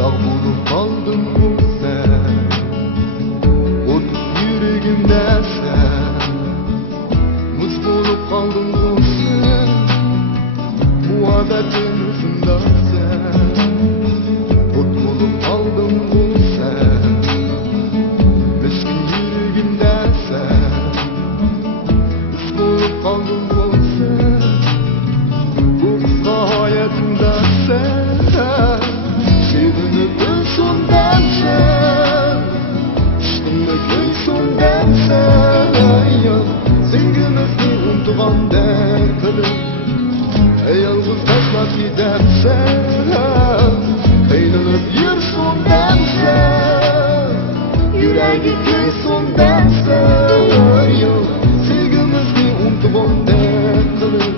Dağ bulup kaldın bu sen, ot yüreğimde sen. Muz bulup kaldın bu sen, muhabbetin ısında sen. Ot bulup kaldın bu sen, miskin yüreğimde sen. Muz bulup kaldın bu sen, bu kısa hayatımda sen. Sevimli gülsün demsen, aşkımda gülsün demsen. Sevgimizni unutgan dertlim, yalnız taşlap gidersen. Kıylanıp yürüsün demsen, yüreği kıysın demsen. Sevgimizni unutgan dertlim,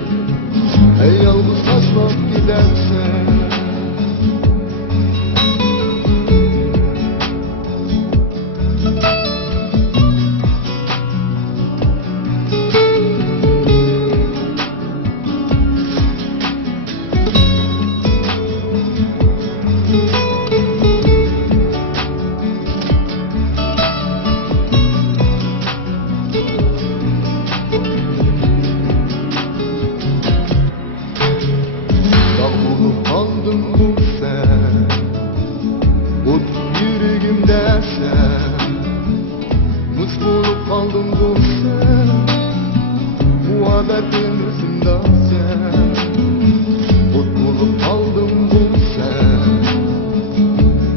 yalnız taşlap gidersen. Kaldın bu sen, ot yüreğimde sen. Muz bulup kaldın bu sen, muhabbetin ısında sen. Ot bulup kaldın bu sen,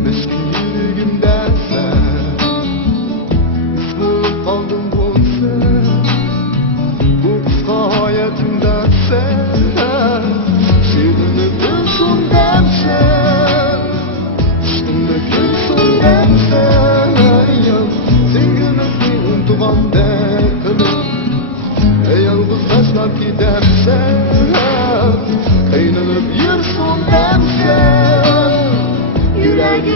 miskin yüreğimde sen. Muz bulup kaldın bu sen, bu kısa hayatımda sen. Sevimli gülsün demsen, aşkımda gülsün demsen. Sevgimizni unutgan dertlim, yalnız taşlap gidersen. Kıylanıp yürüsün demsen, yüreği